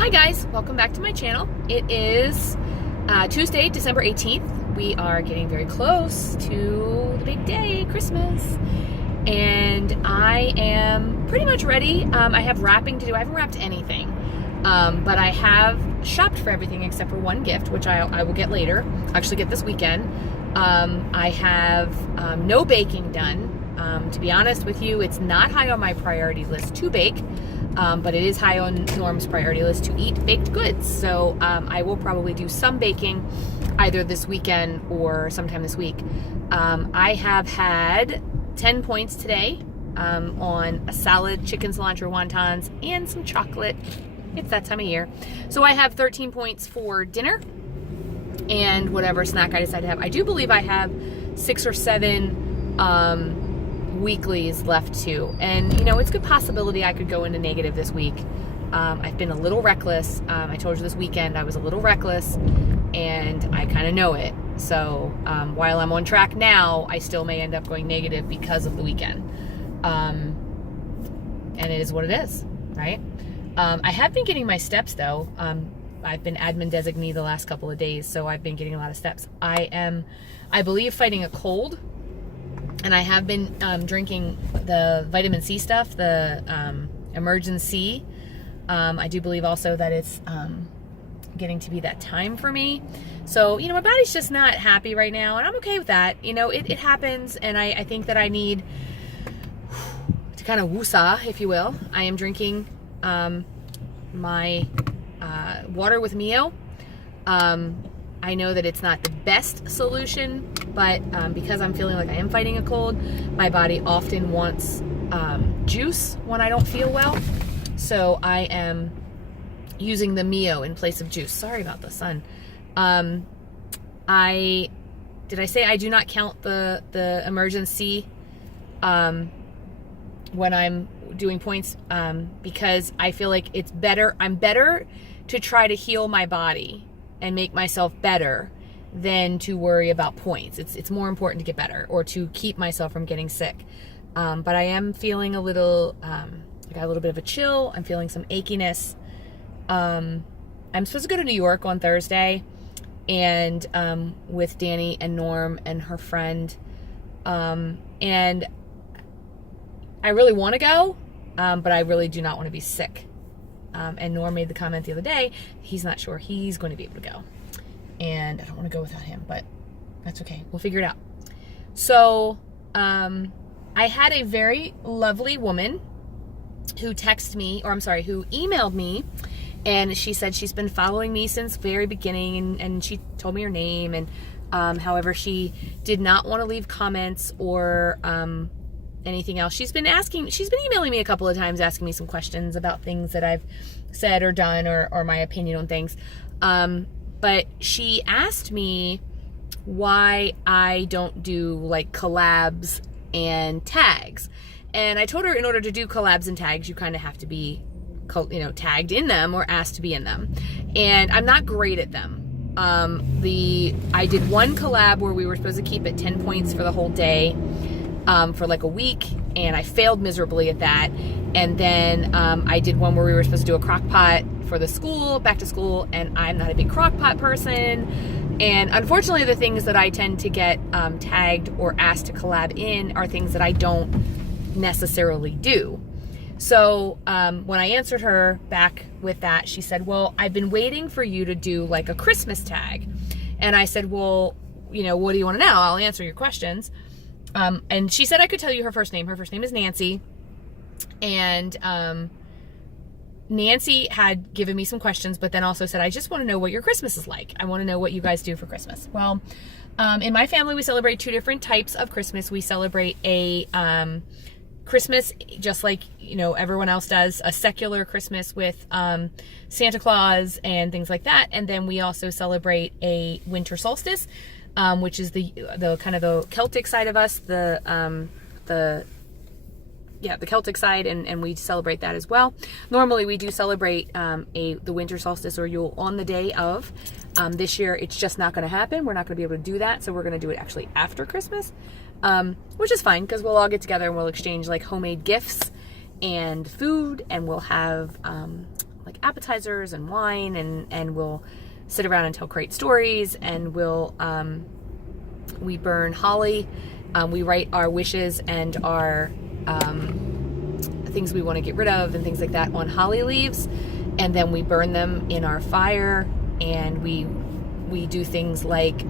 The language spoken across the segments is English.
Hi guys, welcome back to my channel. It is Tuesday, December 18th. We are getting very close to the big day, Christmas. And I am pretty much ready. I have wrapping to do. I haven't wrapped anything. But I have shopped for everything except for one gift, which I will get later. Actually get this weekend. I have no baking done. To be honest with you, it's not high on my priority list to bake. But it is high on Norm's priority list to eat baked goods. So I will probably do some baking either this weekend or sometime this week. I have had 10 points today on a salad, chicken cilantro wontons, and some chocolate. It's that time of year. So I have 13 points for dinner and whatever snack I decide to have. I do believe I have 6 or 7 weeklies left too, and you know, it's a good possibility I could go into negative this week. I've been a little reckless. I told you this weekend I was a little reckless, and I kind of know it. So while I'm on track now, I still may end up going negative because of the weekend. And it is what it is, right? I have been getting my steps though. I've been admin designee the last couple of days, so I've been getting a lot of steps. I believe, fighting a cold. And I have been drinking the vitamin C stuff, the Emergen-C. I do believe also that it's getting to be that time for me. So, you know, my body's just not happy right now, and I'm okay with that. You know, it happens, and I think that I need to kind of woosah, if you will. I am drinking my water with Mio. I know that it's not the best solution, but because I'm feeling like I am fighting a cold, my body often wants juice when I don't feel well. So I am using the Mio in place of juice. Sorry about the sun. Did I say I do not count the Emergen-C when I'm doing points because I feel like it's better. I'm better to try to heal my body and make myself better than to worry about points. It's more important to get better or to keep myself from getting sick. But I am feeling a little, I got a little bit of a chill. I'm feeling some achiness. I'm supposed to go to New York on Thursday and with Danny and Norm and her friend. And I really want to go, but I really do not want to be sick. And Norm made the comment the other day, he's not sure he's going to be able to go. And I don't want to go without him, but that's okay. We'll figure it out. So I had a very lovely woman who texted me, or I'm sorry, who emailed me, and she said she's been following me since very beginning, and she told me her name, and however, she did not want to leave comments or anything else. She's been emailing me a couple of times asking me some questions about things that I've said or done or my opinion on things. But she asked me why I don't do like collabs and tags. And I told her in order to do collabs and tags, you kind of have to be, tagged in them or asked to be in them. And I'm not great at them. I did one collab where we were supposed to keep it 10 points for the whole day. For like a week, and I failed miserably at that. And then I did one where we were supposed to do a crock pot for the school, back to school, and I'm not a big crock pot person. And unfortunately, the things that I tend to get tagged or asked to collab in are things that I don't necessarily do. So when I answered her back with that, she said, well, I've been waiting for you to do like a Christmas tag. And I said, well, what do you want to know? I'll answer your questions. And she said I could tell you her first name. Her first name is Nancy. And Nancy had given me some questions, but then also said, I just want to know what your Christmas is like. I want to know what you guys do for Christmas. Well, in my family, we celebrate 2 different types of Christmas. We celebrate a Christmas just like, everyone else does, a secular Christmas with Santa Claus and things like that. And then we also celebrate a winter solstice, which is the kind of the Celtic side of us, the Celtic side, and we celebrate that as well. Normally we do celebrate the winter solstice or Yule on the day of. This year it's just not going to happen. We're not going to be able to do that, so we're going to do it actually after Christmas, which is fine because we'll all get together and we'll exchange like homemade gifts and food, and we'll have like appetizers and wine, and we'll sit around and tell great stories, and we burn holly. We write our wishes and our things we want to get rid of and things like that on holly leaves, and then we burn them in our fire. And we do things like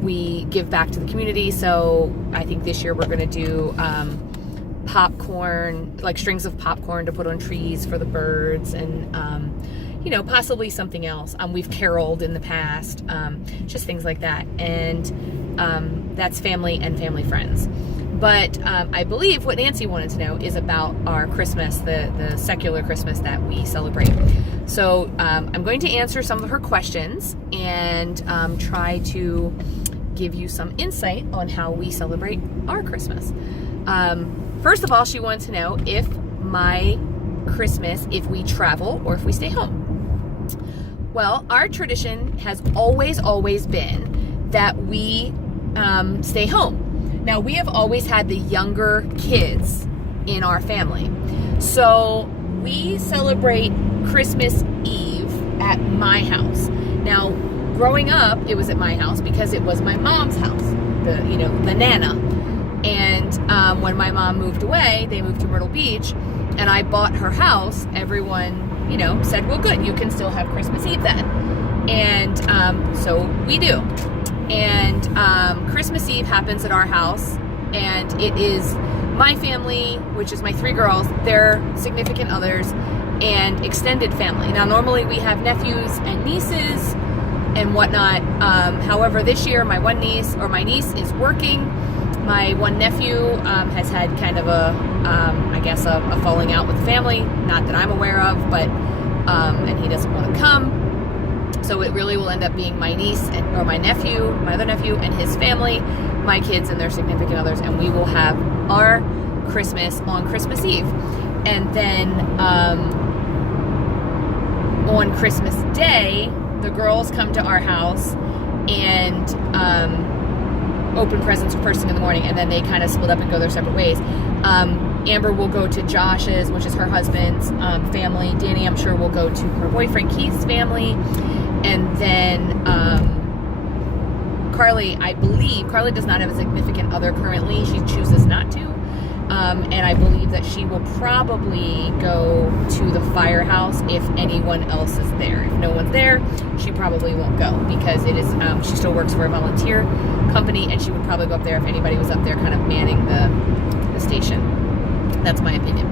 we give back to the community. So I think this year we're going to do popcorn, like strings of popcorn to put on trees for the birds, and possibly something else. We've caroled in the past, just things like that. And that's family and family friends. But I believe what Nancy wanted to know is about our Christmas, the secular Christmas that we celebrate. So I'm going to answer some of her questions and try to give you some insight on how we celebrate our Christmas. First of all, she wanted to know if my Christmas, if we travel or if we stay home. Well, our tradition has always been that we stay home. Now, we have always had the younger kids in our family. So we celebrate Christmas Eve at my house. Now, growing up, it was at my house because it was my mom's house, the Nana. And when my mom moved away, they moved to Myrtle Beach, and I bought her house. Everyone, said, well, good, you can still have Christmas Eve then. And so we do. And Christmas Eve happens at our house, and it is my family, which is my 3 girls, their significant others, and extended family. Now, normally we have nephews and nieces and whatnot. However, this year my niece is working. My one nephew has had kind of a falling out with the family, not that I'm aware of, but and he doesn't want to come. So it really will end up being my niece or my other nephew and his family, my kids and their significant others, and we will have our Christmas on Christmas Eve. And then on Christmas Day, the girls come to our house and open presents first thing in the morning, and then they kind of split up and go their separate ways. Amber will go to Josh's, which is her husband's family. Danny, I'm sure, will go to her boyfriend Keith's family. And then Carly does not have a significant other currently. She chooses not to. And I believe that she will probably go to the firehouse if anyone else is there. If no one's there, she probably won't go because it is. She still works for a volunteer company, and she would probably go up there if anybody was up there kind of manning the station. That's my opinion.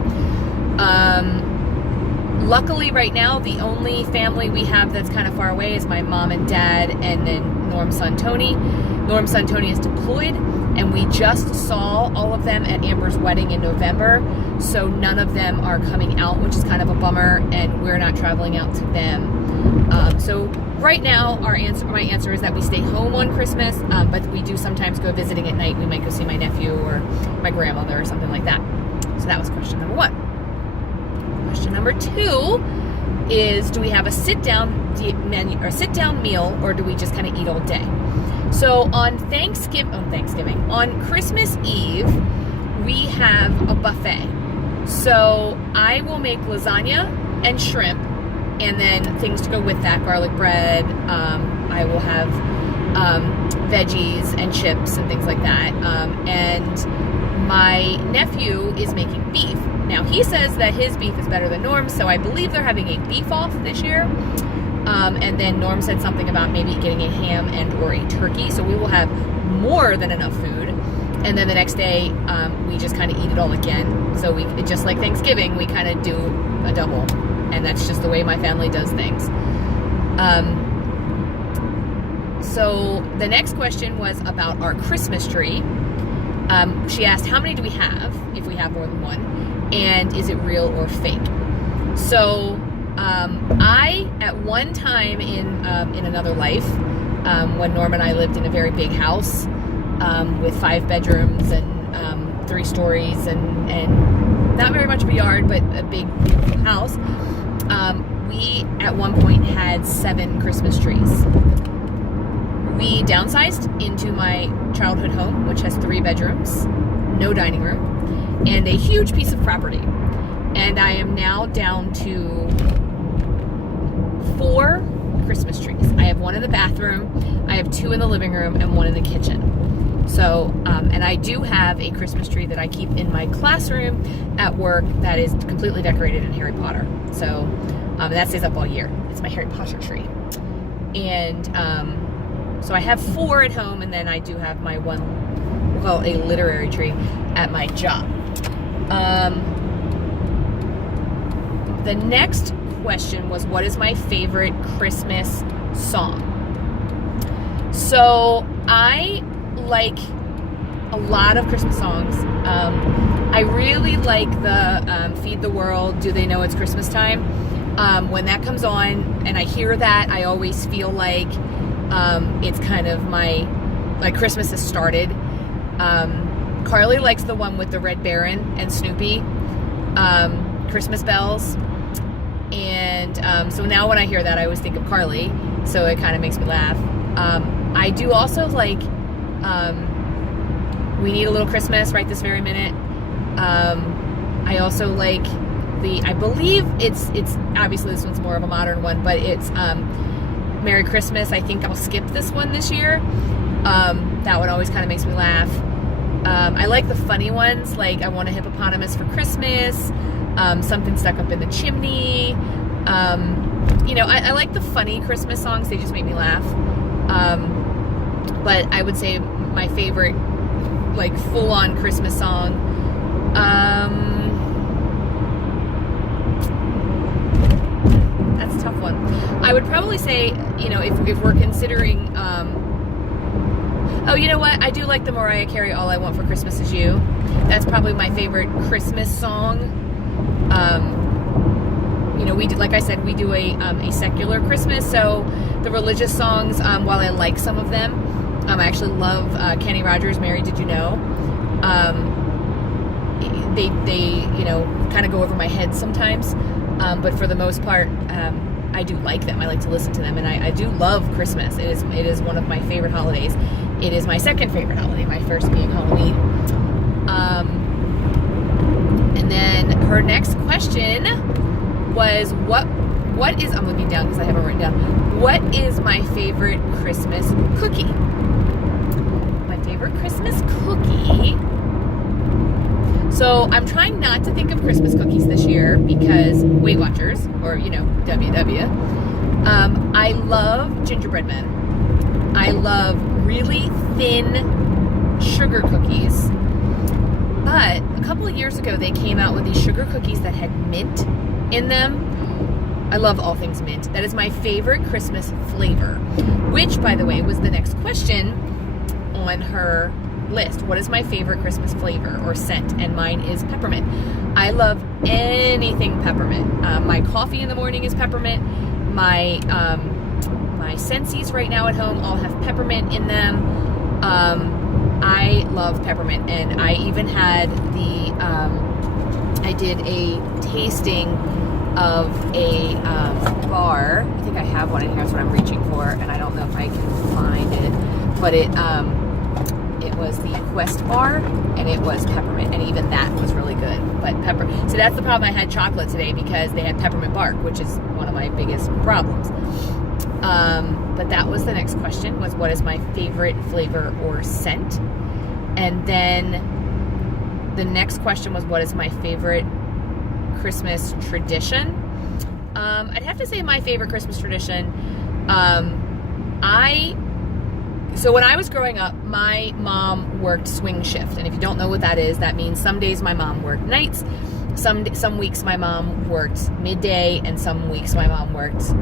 Luckily, right now, the only family we have that's kind of far away is my mom and dad, and then Norm's son, Tony. Norm's son, Tony, is deployed, and we just saw all of them at Amber's wedding in November, so none of them are coming out, which is kind of a bummer, and we're not traveling out to them. So right now, my answer is that we stay home on Christmas, but we do sometimes go visiting at night. We might go see my nephew or my grandmother or something like that. So that was question number 1. Question number 2 is, do we have a sit-down meal, or do we just kind of eat all day? So on Christmas Eve, we have a buffet. So I will make lasagna and shrimp, and then things to go with that, garlic bread. I will have veggies and chips and things like that. And my nephew is making beef. Now, he says that his beef is better than Norm's, so I believe they're having a beef off this year. And then Norm said something about maybe getting a ham and or a turkey, so we will have more than enough food. And then the next day, we just kind of eat it all again. So we, just like Thanksgiving, we kind of do a double. And that's just the way my family does things. So the next question was about our Christmas tree. She asked, how many do we have, if we have more than one? And is it real or fake? So I, at one time in another life, when Norm and I lived in a very big house with 5 bedrooms and 3 stories and not very much of a yard, but a big house, we at one point had 7 Christmas trees. We downsized into my childhood home, which has 3 bedrooms, no dining room, and a huge piece of property. And I am now down to 4 Christmas trees. I have one in the bathroom, I have 2 in the living room, and 1 in the kitchen. So, and I do have a Christmas tree that I keep in my classroom at work that is completely decorated in Harry Potter. So, that stays up all year. It's my Harry Potter tree. And so I have 4 at home, and then I do have my one, we'll call it a literary tree, at my job. The next question was, what is my favorite Christmas song? So I like a lot of Christmas songs. I really like the Feed the World, Do They Know It's Christmas Time? When that comes on and I hear that, I always feel like it's kind of like Christmas has started. Carly likes the one with the Red Baron and Snoopy, Christmas Bells. And so now when I hear that, I always think of Carly, so it kind of makes me laugh. I do also like We Need a Little Christmas right this very minute. I also like I believe it's obviously this one's more of a modern one, but it's Merry Christmas. I think I'll skip this one this year. That one always kind of makes me laugh. I like the funny ones, like I Want a Hippopotamus for Christmas, Something Stuck Up in the Chimney. I like the funny Christmas songs. They just make me laugh. But I would say my favorite, like, full-on Christmas song, that's a tough one. I would probably say, if we're considering, oh, you know what? I do like the Mariah Carey, All I Want for Christmas Is You. That's probably my favorite Christmas song. Like I said, we do a secular Christmas, so the religious songs, while I like some of them, I actually love Kenny Rogers' Mary Did You Know? They kind of go over my head sometimes, but for the most part, I do like them. I like to listen to them, and I do love Christmas. It is one of my favorite holidays. It is my second favorite holiday, my first being Halloween. And then her next question was, what is, I'm looking down because I have it written down, what is my favorite Christmas cookie? My favorite Christmas cookie, so I'm trying not to think of Christmas cookies this year because Weight Watchers, or WW. I love gingerbread men. I love really thin sugar cookies. But a couple of years ago, they came out with these sugar cookies that had mint in them. I love all things mint. That is my favorite Christmas flavor, which, by the way, was the next question on her list. What is my favorite Christmas flavor or scent? And mine is peppermint. I love anything peppermint. My coffee in the morning is peppermint. My Scentsies right now at home all have peppermint in them. I love peppermint, and I even had I did a tasting of a bar. I think I have one in here. That's what I'm reaching for, and I don't know if I can find it, but it was the Quest bar, and it was peppermint, and even that was really good. But so that's the problem. I had chocolate today because they had peppermint bark, which is one of my biggest problems. But that was the next question, was what is my favorite flavor or scent? And then the next question was, what is my favorite Christmas tradition? I'd have to say my favorite Christmas tradition, so when I was growing up, my mom worked swing shift, and if you don't know what that is, that means some days my mom worked nights, some weeks my mom worked midday, and some weeks my mom worked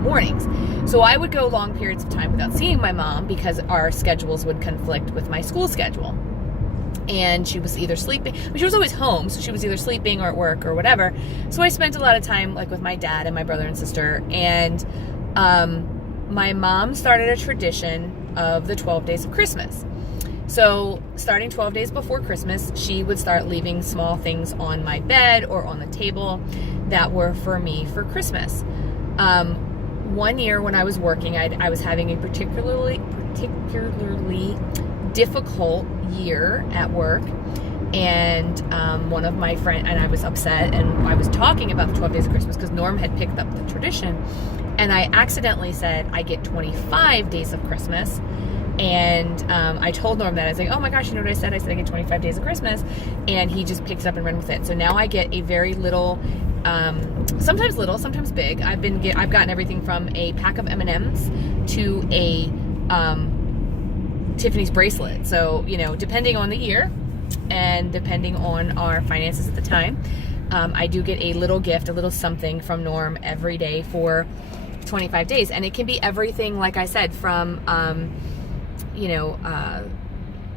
mornings. So I would go long periods of time without seeing my mom because our schedules would conflict with my school schedule. And she was either sleeping, but she was always home, so she was either sleeping or at work or whatever. So I spent a lot of time like with my dad and my brother and sister, and my mom started a tradition of the 12 days of Christmas. So starting 12 days before Christmas, she would start leaving small things on my bed or on the table that were for me for Christmas. One year when I was working, I was having a particularly difficult year at work, And one of my friends, and I was upset, and I was talking about the 12 days of Christmas because Norm had picked up the tradition, and I accidentally said I get 25 days of Christmas. And I told Norm that. I was like, oh my gosh, you know what I said? I said I get 25 days of Christmas. And he just picked it up and ran with it. So now I get a very little, sometimes little, sometimes big. I've gotten everything from a pack of M&Ms to a Tiffany's bracelet. So, you know, depending on the year and depending on our finances at the time, I do get a little gift, a little something from Norm every day for 25 days. And it can be everything, like I said, from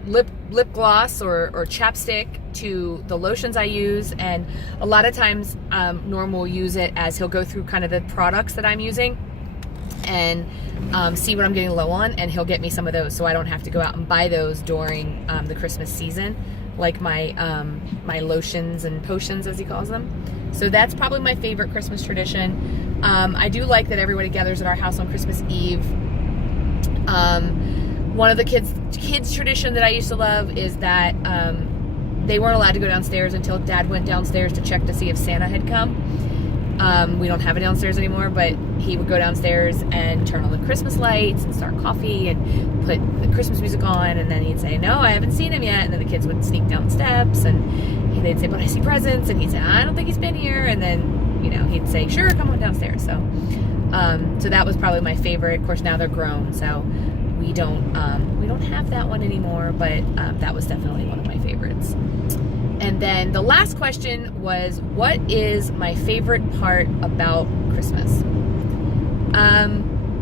lip gloss or chapstick to the lotions I use. And a lot of times Norm will use it as he'll go through kind of the products that I'm using and see what I'm getting low on, and he'll get me some of those so I don't have to go out and buy those during the Christmas season, like my my lotions and potions, as he calls them. So that's probably my favorite Christmas tradition. I do like that everybody gathers at our house on Christmas Eve. One of the kids tradition that I used to love is that they weren't allowed to go downstairs until Dad went downstairs to check to see if Santa had come. We don't have it downstairs anymore, but he would go downstairs and turn on the Christmas lights and start coffee and put the Christmas music on, and then he'd say, no, I haven't seen him yet, and then the kids would sneak down the steps, and they'd say, but I see presents, and he'd say, I don't think he's been here, and then, you know, he'd say, sure, come on downstairs. So that was probably my favorite. Of course, now they're grown, so we don't have that one anymore, but that was definitely one of my favorites. And then the last question was, what is my favorite part about Christmas?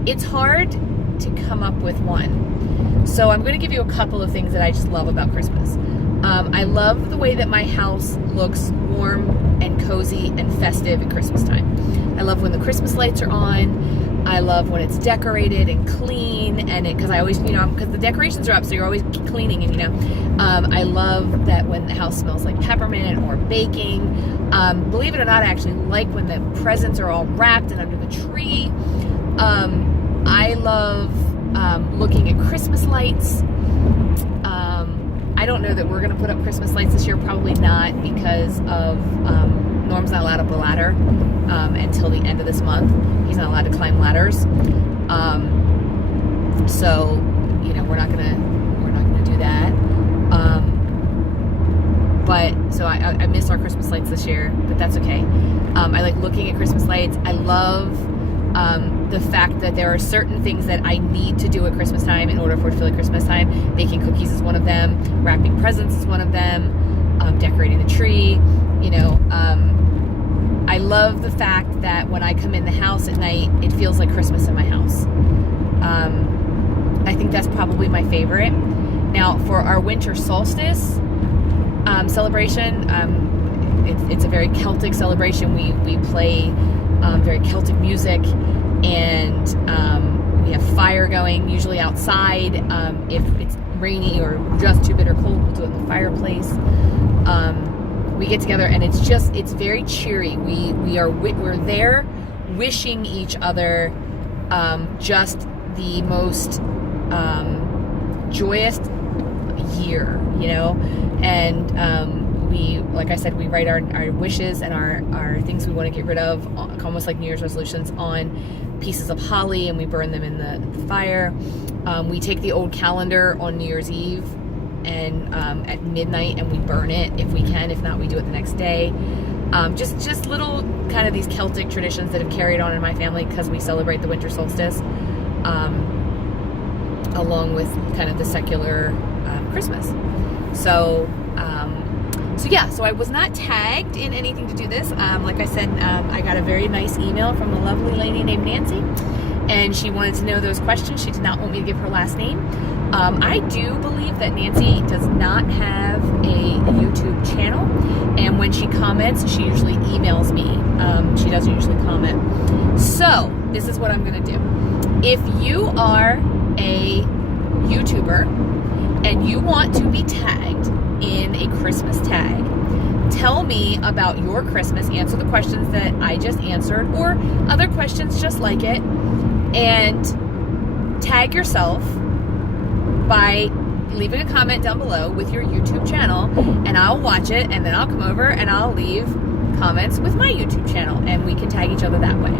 It's hard to come up with one. So I'm going to give you a couple of things that I just love about Christmas. I love the way that my house looks warm and cozy and festive at Christmas time. I love when the Christmas lights are on. I love when it's decorated and clean, and because I always, because the decorations are up, so you're always cleaning, and I love that when the house smells like peppermint or baking. Believe it or not, I actually like when the presents are all wrapped and under the tree. I love looking at Christmas lights. I don't know that we're going to put up Christmas lights this year, probably not, because of Norm's not allowed up the ladder until the end of this month. He's not allowed to climb ladders, so we're not gonna do that. But so I missed our Christmas lights this year, but that's okay. I like looking at Christmas lights. I love the fact that there are certain things that I need to do at Christmas time in order for it to feel like Christmas time. Baking cookies is one of them. Wrapping presents is one of them. Decorating the tree. I love the fact that when I come in the house at night, it feels like Christmas in my house. I think that's probably my favorite. Now, for our winter solstice celebration, it's a very Celtic celebration. We play very Celtic music, and we have fire going, usually outside. If it's rainy or just too bitter cold, we'll do it in the fireplace. We get together, and it's very cheery. We're there wishing each other just the most joyous year, and we, like I said, we write our wishes and our things we want to get rid of, almost like New Year's resolutions, on pieces of holly, and we burn them in the fire. We take the old calendar on New Year's Eve and at midnight, and we burn it if we can. If not, we do it the next day. Just little kind of these Celtic traditions that have carried on in my family because we celebrate the winter solstice, along with kind of the secular Christmas. So I was not tagged in anything to do this. Like I said, I got a very nice email from a lovely lady named Nancy, and she wanted to know those questions. She did not want me to give her last name. I do believe that Nancy does not have a YouTube channel, and when she comments, she usually emails me. She doesn't usually comment. So this is what I'm going to do. If you are a YouTuber and you want to be tagged in a Christmas tag, tell me about your Christmas, answer the questions that I just answered or other questions just like it, and tag yourself by leaving a comment down below with your YouTube channel, and I'll watch it, and then I'll come over and I'll leave comments with my YouTube channel, and we can tag each other that way.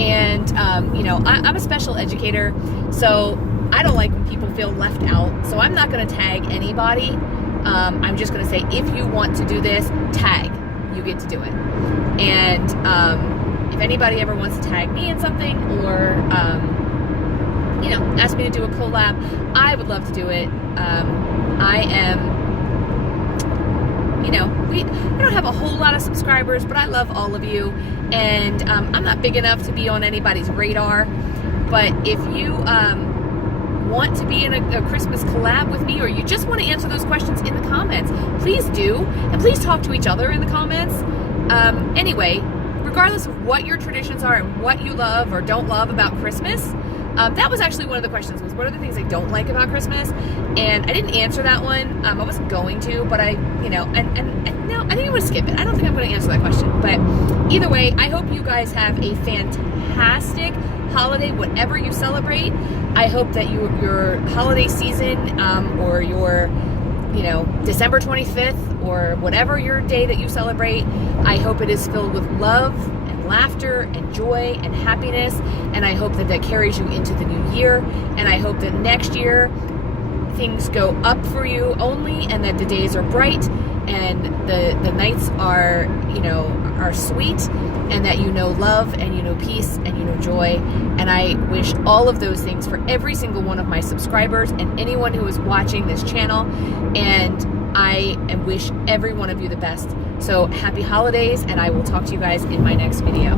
And I'm a special educator, so I don't like when people feel left out, so I'm not going to tag anybody. I'm just going to say, if you want to do this, tag. You get to do it. And if anybody ever wants to tag me in something, or ask me to do a collab, I would love to do it. I am, we don't have a whole lot of subscribers, but I love all of you, and I'm not big enough to be on anybody's radar. But if you want to be in a Christmas collab with me, or you just want to answer those questions in the comments, please do, and please talk to each other in the comments. Anyway, regardless of what your traditions are and what you love or don't love about Christmas, that was actually one of the questions, was what are the things I don't like about Christmas? And I didn't answer that one. I wasn't going to, but no, I think I'm going to skip it. I don't think I'm going to answer that question. But either way, I hope you guys have a fantastic holiday, whatever you celebrate. I hope that your holiday season, or your, December 25th, or whatever your day that you celebrate, I hope it is filled with love and laughter and joy and happiness. And I hope that carries you into the new year. And I hope that next year things go up for you only, and that the days are bright, and the nights are sweet, and that love, and peace, and joy. And I wish all of those things for every single one of my subscribers and anyone who is watching this channel. And I wish every one of you the best. So happy holidays, and I will talk to you guys in my next video.